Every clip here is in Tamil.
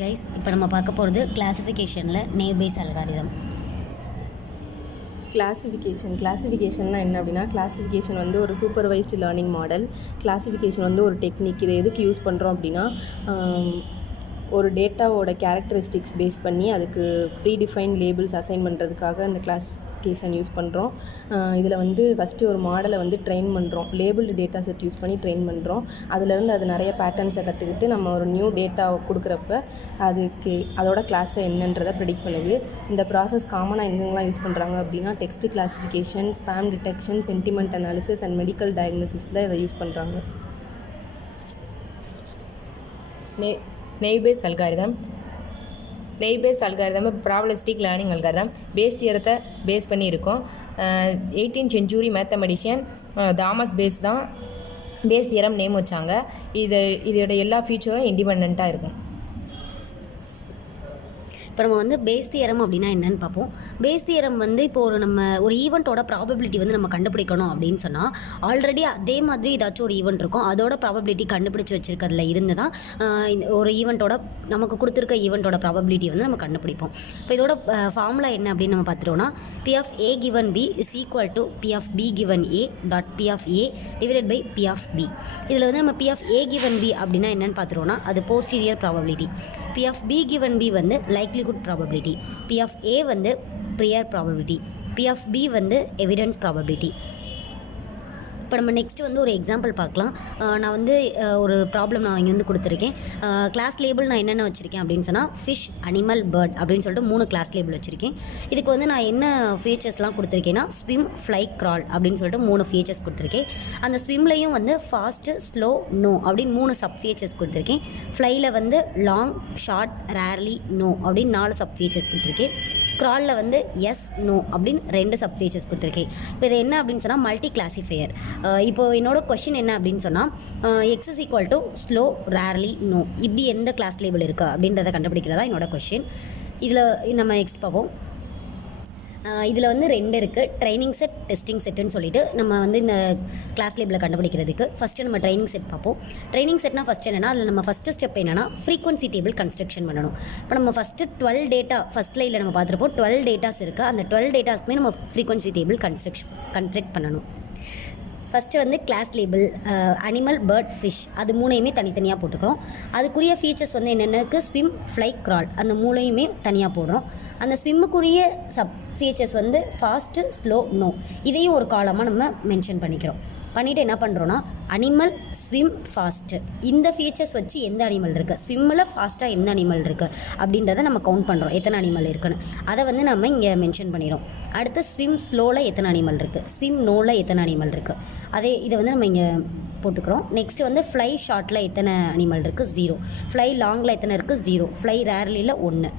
கைஸ், இப்போ நம்ம பார்க்க போகிறது கிளாசிஃபிகேஷனில் நேவ் பேஸ் அல்காரிதம். கிளாசிஃபிகேஷன்னா என்ன அப்படின்னா, கிளாசிஃபிகேஷன் வந்து ஒரு சூப்பர்வைஸ்டு லேர்னிங் மாடல். கிளாசிஃபிகேஷன் வந்து ஒரு டெக்னிக். இதை எதுக்கு யூஸ் பண்ணுறோம் அப்படின்னா, ஒரு டேட்டாவோட கேரக்டரிஸ்டிக்ஸ் பேஸ் பண்ணி அதுக்கு ப்ரீடிஃபைன் லேபிள்ஸ் அசைன் பண்ணுறதுக்காக அந்த கிளாசிஃபிகேஷன் யூஸ் பண்ணுறோம். இதில் வந்து ஃபஸ்ட்டு ஒரு மாடலை வந்து ட்ரெயின் பண்ணுறோம். லேபிள்டு டேட்டா செட் யூஸ் பண்ணி ட்ரெயின் பண்ணுறோம். அதிலேருந்து அது நிறைய பேட்டர்ன்ஸை கற்றுக்கிட்டு நம்ம ஒரு நியூ டேட்டாவை கொடுக்குறப்ப அதோட கிளாஸை என்னன்றதை ப்ரெடிக்ட் பண்ணுது. இந்த ப்ராசஸ் காமனாக எங்கெங்கெல்லாம் யூஸ் பண்ணுறாங்க அப்படின்னா, text classification, spam detection, sentiment analysis and medical டயக்னோசிஸில் இதை யூஸ் பண்ணுறாங்க. Naive Bayes algorithm. Naive Bayes algorithm probabilistic learning algorithm. Bayes தியரத்தை பேஸ் பண்ணி இருக்கும். 18th century mathematician Thomas Bayes தான் பேஸ் தியரம் நேம் வச்சாங்க. இதோட எல்லா ஃபீச்சரும் இண்டிபெண்ட்டாக இருக்கும். இப்போ நம்ம வந்து பேஸ் தியரம் அப்படின்னா என்னென்னு பார்ப்போம். பேஸ் தியரம் வந்து இப்போது நம்ம ஒரு ஈவெண்ட்டோட ப்ராபபிலிட்டி வந்து நம்ம கண்டுபிடிக்கணும் அப்படின்னு சொன்னால், ஆல்ரெடி அதே மாதிரி ஏதாச்சும் ஒரு ஈவெண்ட் இருக்கும், அதோட ப்ராபபிலிட்டி கண்டுபிடிச்சி வச்சுருக்கிறதுல இருந்து தான் ஒரு ஈவெண்ட்டோட நமக்கு கொடுத்துருக்க ஈவெண்ட்டோட ப்ராபபிலிட்டி வந்து நம்ம கண்டுபிடிப்போம். இப்போ இதோட ஃபார்முலா என்ன அப்படின்னு நம்ம பார்த்துட்டோம்னா, P of A given B is equal to P of B given A dot P of A divided by P of B. இதில் வந்து நம்ம P of A given B அப்படின்னா என்னென்னு பார்த்துட்டோம்னா, அது posterior probability. P of B given B வந்து likelihood probability. P of A வந்து prior probability. P of B வந்து எவிடன்ஸ் ப்ராபபிலிட்டி. இப்போ நம்ம நெக்ஸ்ட் வந்து ஒரு எக்ஸாம்பிள் பார்க்கலாம். நான் வந்து ஒரு ப்ராப்ளம் நான் இங்கே வந்து கொடுத்துருக்கேன். கிளாஸ் லேபிள் நான் என்னென்ன வச்சுருக்கேன் அப்படின்னு சொன்னால், ஃபிஷ், அனிமல், பேர்ட் அப்படின்னு சொல்லிட்டு 3 கிளாஸ் லேபிள் வச்சுருக்கேன். இதுக்கு வந்து நான் என்ன ஃபீச்சர்ஸ்லாம் கொடுத்துருக்கேன்னா, ஸ்விம், ஃப்ளை, க்ரால் அப்படின்னு சொல்லிட்டு 3 ஃபீச்சர்ஸ் கொடுத்துருக்கேன். அந்த ஸ்விம்லையும் வந்து ஃபாஸ்ட்டு, ஸ்லோ, நோ அப்படின்னு 3 சப் ஃபீச்சர்ஸ் கொடுத்துருக்கேன். ஃப்ளையில் வந்து லாங், ஷார்ட், ரேர்லி, நோ அப்படின்னு 4 சப் ஃபீச்சர்ஸ் கொடுத்துருக்கேன். க்ராலில் வந்து எஸ், நோ அப்படின்னு 2 சப் ஃபீச்சர்ஸ் கொடுத்துருக்கேன். இப்போ இது என்ன அப்படின்னு சொன்னால், மல்டி கிளாசிஃபையர். இப்போது என்னோட கொஷின் என்ன அப்படின்னு சொன்னால், X is equal to slow, rarely, no இப்படி எந்த கிளாஸ் லேபிள் இருக்குது அப்படின்றத கண்டுபிடிக்கிறதா என்னோட கொஷின். இதில் நம்ம நெக்ஸ்ட் பார்ப்போம். இதில் வந்து 2 இருக்குது, ட்ரைனிங் செட், டெஸ்டிங் செட்டுன்னு சொல்லிட்டு நம்ம வந்து இந்த கிளாஸ் லேபிளை கண்டுபிடிக்கிறதுக்கு ஃபஸ்ட்டு நம்ம ட்ரைனிங் செட் பார்ப்போம். ட்ரைனிங் செட்னா ஃபஸ்ட் என்னென்னா, அதில் நம்ம ஃபஸ்ட்டு ஸ்டெப் என்னென்னா ஃப்ரீக்வன்சி டேபிள் கன்ஸ்ட்ரக்ஷன் பண்ணணும். இப்போ நம்ம ஃபஸ்ட்டு 12 டேட்டா ஃபஸ்ட் லைனில் நம்ம பார்த்துருப்போம். 12 டேட்டாஸ் இருக்குது. அந்த 12 டேட்டாஸ்க்குமே நம்ம ஃப்ரீக்வன்சி டேபிள் கன்ஸ்ட்ரக்ட் பண்ணணும். ஃபஸ்ட்டு வந்து class label, animal, bird, fish அது 3யுமே தனித்தனியாக போட்டுக்கிறோம். அதுக்குரிய ஃபீச்சர்ஸ் வந்து என்னென்னக்கு, ஸ்விம், ஃப்ளை, க்ரால் அந்த 3யுமே தனியாக போடுறோம். அந்த ஸ்விம்முக்குரிய சப் ஃபீச்சர்ஸ் வந்து ஃபாஸ்ட்டு, ஸ்லோ, நோ இதையும் ஒரு காலமாக நம்ம மென்ஷன் பண்ணிவிட்டு என்ன பண்ணுறோன்னா, அனிமல், ஸ்விம், ஃபாஸ்ட்டு இந்த ஃபீச்சர்ஸ் வச்சு எந்த அனிமல் இருக்குது, ஸ்விம்மில் ஃபாஸ்ட்டாக எந்த அனிமல் இருக்குது அப்படின்றத நம்ம கவுண்ட் பண்ணுறோம், எத்தனை அனிமல் இருக்குன்னு அதை வந்து நம்ம இங்கே மென்ஷன் பண்ணிடுறோம். அடுத்து ஸ்விம் ஸ்லோவில் எத்தனை அனிமல் இருக்குது, ஸ்விம் நோவில் எத்தனை அனிமல் இருக்குது இதை வந்து நம்ம இங்கே போட்டுக்கிறோம். நெக்ஸ்ட்டு வந்து ஃப்ளை ஷார்ட்டில் எத்தனை அனிமல் இருக்குது, 0. ஃப்ளை லாங்கில் எத்தனை இருக்குது, 0. ஃப்ளை ரேர்லியில் 1.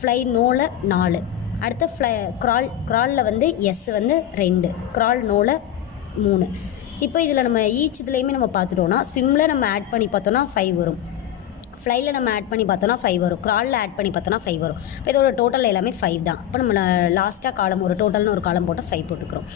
ஃப்ளை நோவில் 4. அடுத்து க்ராலில் வந்து எஸ் வந்து 2. க்ரால் நோவில் 3. இப்போ இதில் நம்ம இதுலேயுமே நம்ம பார்த்துட்டோன்னா, ஸ்விம்மில் நம்ம ஆட் பண்ணி பார்த்தோன்னா 5 வரும். ஃப்ளையில் நம்ம ஆட் பண்ணி பார்த்தோன்னா 5 வரும். க்ராலில் ஆட் பண்ணி பார்த்தோன்னா 5 வரும். இப்போ இதோட டோட்டல் எல்லாமே 5 தான். இப்போ நம்ம லாஸ்ட்டாக காலம் ஒரு டோட்டல்னு ஒரு காலம் போட்டு 5 போட்டுக்கிறோம்.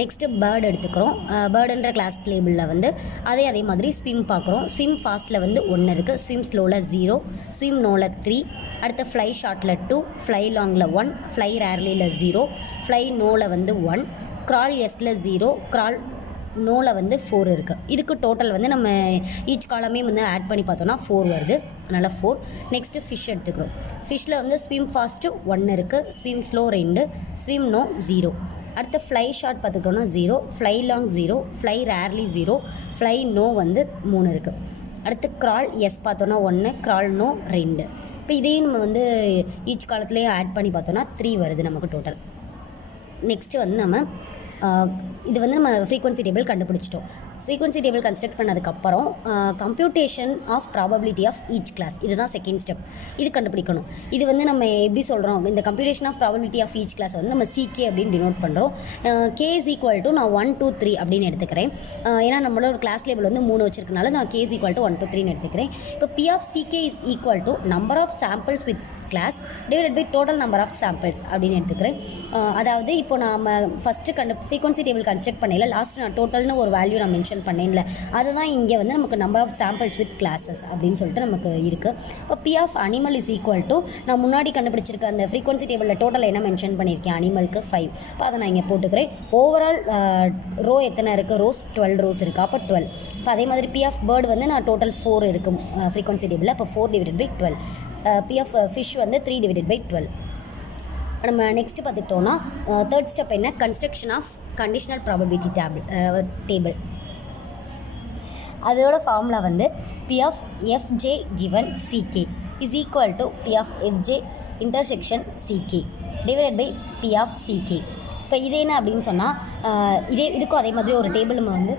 நெக்ஸ்ட்டு பேர்டு எடுத்துக்கிறோம். பேர்டுன்ற கிளாஸ் லேபிளில் வந்து அதே மாதிரி ஸ்விம் பார்க்குறோம். ஸ்விம் ஃபாஸ்ட்டில் வந்து 1 இருக்குது. ஸ்விம் ஸ்லோவில் 0. ஸ்விம் நோவில் 3. அடுத்து ஃப்ளை ஷார்ட்டில் 2. ஃப்ளை லாங்கில் 1. ஃப்ளை ரேர்லியில் 0. ஃப்ளை நோவில் வந்து 1. க்ரால் எஸ்ஸில் 0. க்ரால் நோவில் வந்து 4 இருக்குது. இதுக்கு டோட்டல் வந்து நம்ம ஈச் காலமே வந்து ஆட் பண்ணி பார்த்தோன்னா 4 வருது. அதனால் 4. நெக்ஸ்ட்டு ஃபிஷ் எடுத்துக்கிறோம். ஃபிஷ்ஷில் வந்து ஸ்விம் ஃபாஸ்ட்டு 1 இருக்குது. Swim slow 2. Swim no 0. அடுத்து ஃப்ளை ஷார்ட் பார்த்துக்கிட்டோன்னா 0. Fly long 0. Fly rarely 0. Fly no வந்து 3 இருக்குது. அடுத்து க்ரால் எஸ் பார்த்தோன்னா 1. Crawl no 2. இப்போ இதையும் நம்ம வந்து ஈச் காலத்துலேயும் ஆட் பண்ணி பார்த்தோன்னா 3 வருது நமக்கு டோட்டல். நெக்ஸ்ட்டு வந்து நம்ம இது வந்து நம்ம ஃப்ரீக்வன்சி டேபிள் கண்டுபிடிச்சிட்டோம். ஃப்ரீக்வன்சி டேபிள் கன்ஸ்ட்ரக்ட் பண்ணதுக்கப்புறம் computation of probability of each class இதுதான் செகண்ட் ஸ்டெப். இது கண்டுபிடிக்கணும். இது வந்து நம்ம எப்படி சொல்கிறோம், இந்த computation of probability of each class வந்து நம்ம சிகே அப்படின்னு டினோட் பண்ணுறோம். கே இஸ் ஈக்குவல் டு நான் 1 2 3 அப்படின்னு எடுத்துக்கிறேன். ஏன்னா நம்மளோட கிளாஸ் லேபிள் வந்து 3 வச்சிருக்கனால நான் கே இஸ் ஈக்குவல் டு 1 2 3ன்னு எடுத்துக்கிறேன். இப்போ P of CK is equal to number of samples with class divided by total number of samples அப்படின்னு எடுத்துக்கிறேன். அதாவது இப்போ நம்ம ஃபஸ்ட்டு ஃப்ரீக்வன்சி டேபிள் கன்ஸ்ட்ரக்ட் பண்ணல, லாஸ்ட் நான் டோட்டல்னு ஒரு வேல்யூ நான் மென்ஷன் பண்ணேன்ல, அதுதான் இங்கே வந்து நமக்கு number of samples with classes அப்படின்னு சொல்லிட்டு நமக்கு இருக்குது. இப்போ P of animal is equal to நான் முன்னாடி கண்டுபிடிச்சிருக்க அந்த ஃப்ரீக்வன்சி டேபிளில் டோட்டல் என்ன மென்ஷன் பண்ணியிருக்கேன், அனிமலுக்கு 5. இப்போ அதை நான் இங்கே போட்டுக்கிறேன். ஓவரால் ரோ எத்தனை இருக்குது, ரோஸ் 12 ரோஸ் இருக்குது, அப்போ 12. இப்போ அதே மாதிரி பி ஆஃப் பேர்டு வந்து நான் டோட்டல் 4 இருக்கும் ஃப்ரீக்வன்சி டேபிளில், அப்போ 4 divided by 12. P of fish வந்து 3 டிவைடட் பை 12. நம்ம நெக்ஸ்ட்டு பார்த்துக்கிட்டோன்னா தேர்ட் ஸ்டெப் என்ன, construction of conditional probability table. அதோட ஃபார்முலா வந்து P of FJ given CK is equal to P of FJ intersection CK divided by P of CK. இப்போ இது என்ன அப்படின்னு சொன்னால் இதுக்கும் அதே மாதிரி ஒரு டேபிள் நம்ம வந்து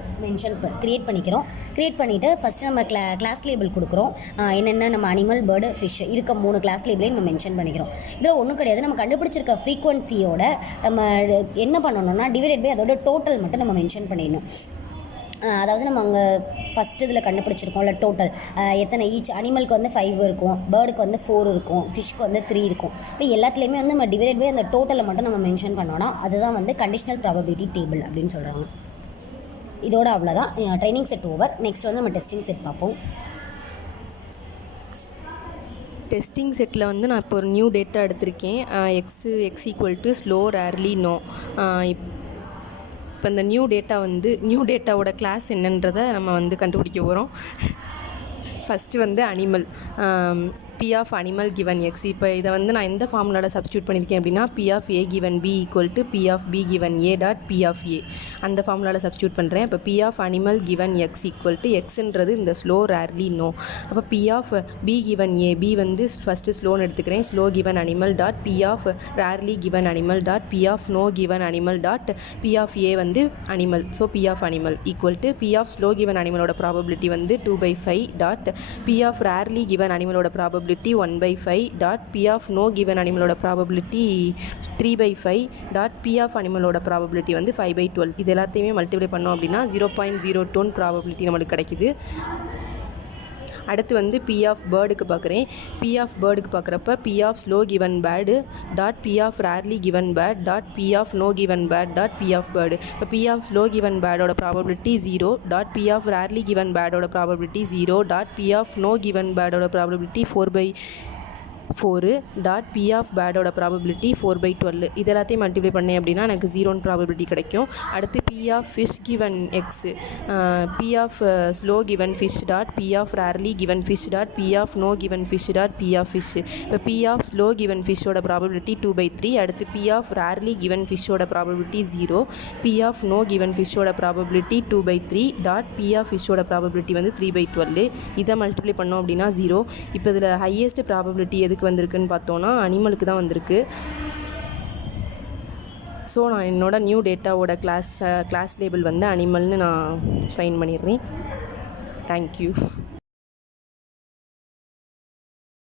க்ரியேட் பண்ணிக்கிறோம். க்ரியேட் பண்ணிவிட்டு ஃபஸ்ட்டு நம்ம கிளாஸ் லேபிள் கொடுக்குறோம். என்னென்ன நம்ம அனிமல், பேர்டு, ஃபிஷ் இருக்க 3 கிளாஸ் லேபிளையும் நம்ம மென்ஷன் பண்ணிக்கிறோம். இதில் ஒன்றும் கிடையாது, நம்ம கண்டுபிடிச்சிருக்க ஃப்ரீக்வன்சியோட நம்ம என்ன பண்ணணும்னா டிவைடட் பை அதோட டோட்டல் மட்டும் நம்ம மென்ஷன் பண்ணிடணும். அதாவது நம்ம அங்கே ஃபஸ்ட்டு இதில் கண்டுபிடிச்சிருக்கோம்ல டோட்டல் எத்தனை ஈச் அனிமலுக்கு வந்து 5 இருக்கும், பேர்டுக்கு வந்து 4 இருக்கும், ஃபிஷ்க்கு வந்து 3 இருக்கும். இப்போ எல்லாத்துலேயுமே வந்து நம்ம டிவைடட் பை அந்த டோட்டலை மட்டும் நம்ம மென்ஷன் பண்ணோன்னா அதுதான் வந்து கண்டிஷனல் ப்ராபபிலிட்டி டேபிள் அப்படின்னு சொல்கிறாங்க. இதோட அவ்வளோதான், ட்ரைனிங் செட் ஓவர். நெக்ஸ்ட் வந்து நம்ம டெஸ்டிங் செட் பார்ப்போம். டெஸ்டிங் செட்டில் வந்து நான் இப்போ ஒரு நியூ டேட்டா எடுத்திருக்கேன். X equal to slow, rarely, no. இப்போ இந்த நியூ டேட்டாவோட கிளாஸ் என்னன்றதை நம்ம வந்து கண்டுபிடிக்க போகிறோம். ஃபஸ்ட்டு வந்து animal, P of animal given X. இப்போ இதை வந்து நான் எந்த ஃபார்முலாவில் சப்ஸ்டியூட் பண்ணியிருக்கேன் அப்படின்னா P of A given B equal to P of B given A dot P of A, அந்த ஃபார்முலாவில் சப்ஸ்டியூட் பண்ணுறேன். இப்போ P of animal given X equal to எக்ஸ்ன்றது இந்த ஸ்லோ, ரேர்லி, நோ. அப்போ P of B given A, B வந்து ஃபஸ்ட்டு ஸ்லோன்னு எடுத்துக்கிறேன், slow given animal dot P of rarely given animal dot P of no given animal dot P of A வந்து animal. So P of animal equal to P of slow given அனிமலோட ப்ராபபிலிட்டி வந்து 2/5 dot P of rarely given அனிமலோட probability 1/5 dot P of no given அனிமலோட ப்ராபபிலிட்டி 3/5 டாட் பி ஆஃப் அனிமலோட ப்ராபபிலிட்டி வந்து 5/12. இது எல்லாத்தையுமே மல்டிப்ளை பண்ணோம் அப்படின்னா 0.02 ப்ராபபிலிட்டி நம்மளுக்கு கிடைக்குது. அடுத்து வந்து பி ஆஃப் பேர்டுக்கு பார்க்குறேன். பி ஆஃப் பேர்டுக்கு பார்க்குறப்ப P of slow given bird dot P of rarely given bird dot P of no given bird dot P of bird. இப்போ பி ஆஃப் ஸ்லோ கிவன் பேர்டோட probability 0 dot P of rarely given பேர்டோட probability 0 dot P of no given பேர்டோட ப்ராபபிலிட்டி 4/4 டாட் பி ஆஃப் பேர்டோட ப்ராபபிலிட்டி 4/12. இது எல்லாத்தையும் மல்டிப்ளை பண்ணேன் அப்படின்னா எனக்கு 0 ப்ராபபிலிட்டி கிடைக்கும். அடுத்து P of fish given X, P of slow given fish dot P of rarely given fish dot P of no given fish dot P of fish. இப்போ பி ஆஃப் ஸ்லோ கிவன் ஃபிஷ்ஷோட ப்ராபபிலிட்டி 2/3. அடுத்து பி ஆஃப் ரேர்லி கிவன் ஃபிஷ்ஷோட probability 0, P of no given ஃபிஷ்ஷோட ப்ராபபிலிட்டி 2/3 டாட் பி ஆஃப் ஃபிஷ்ஷோட ப்ராபபிலிட்டி வந்து 3/12. இதை மல்டிப்ளை பண்ணோம் அப்படின்னா 0. இப்போ இதில் ஹையஸ்ட் ப்ராபபிலிட்டி எதுக்கு வந்திருக்குன்னு பார்த்தோன்னா அனிமலுக்கு தான் வந்திருக்கு. ஸோ நான் என்னோட நியூ டேட்டாவோட கிளாஸ் லேபிள் வந்து அனிமல்னு நான் ஃபைன் பண்ணிடுறேன். தேங்க்யூ.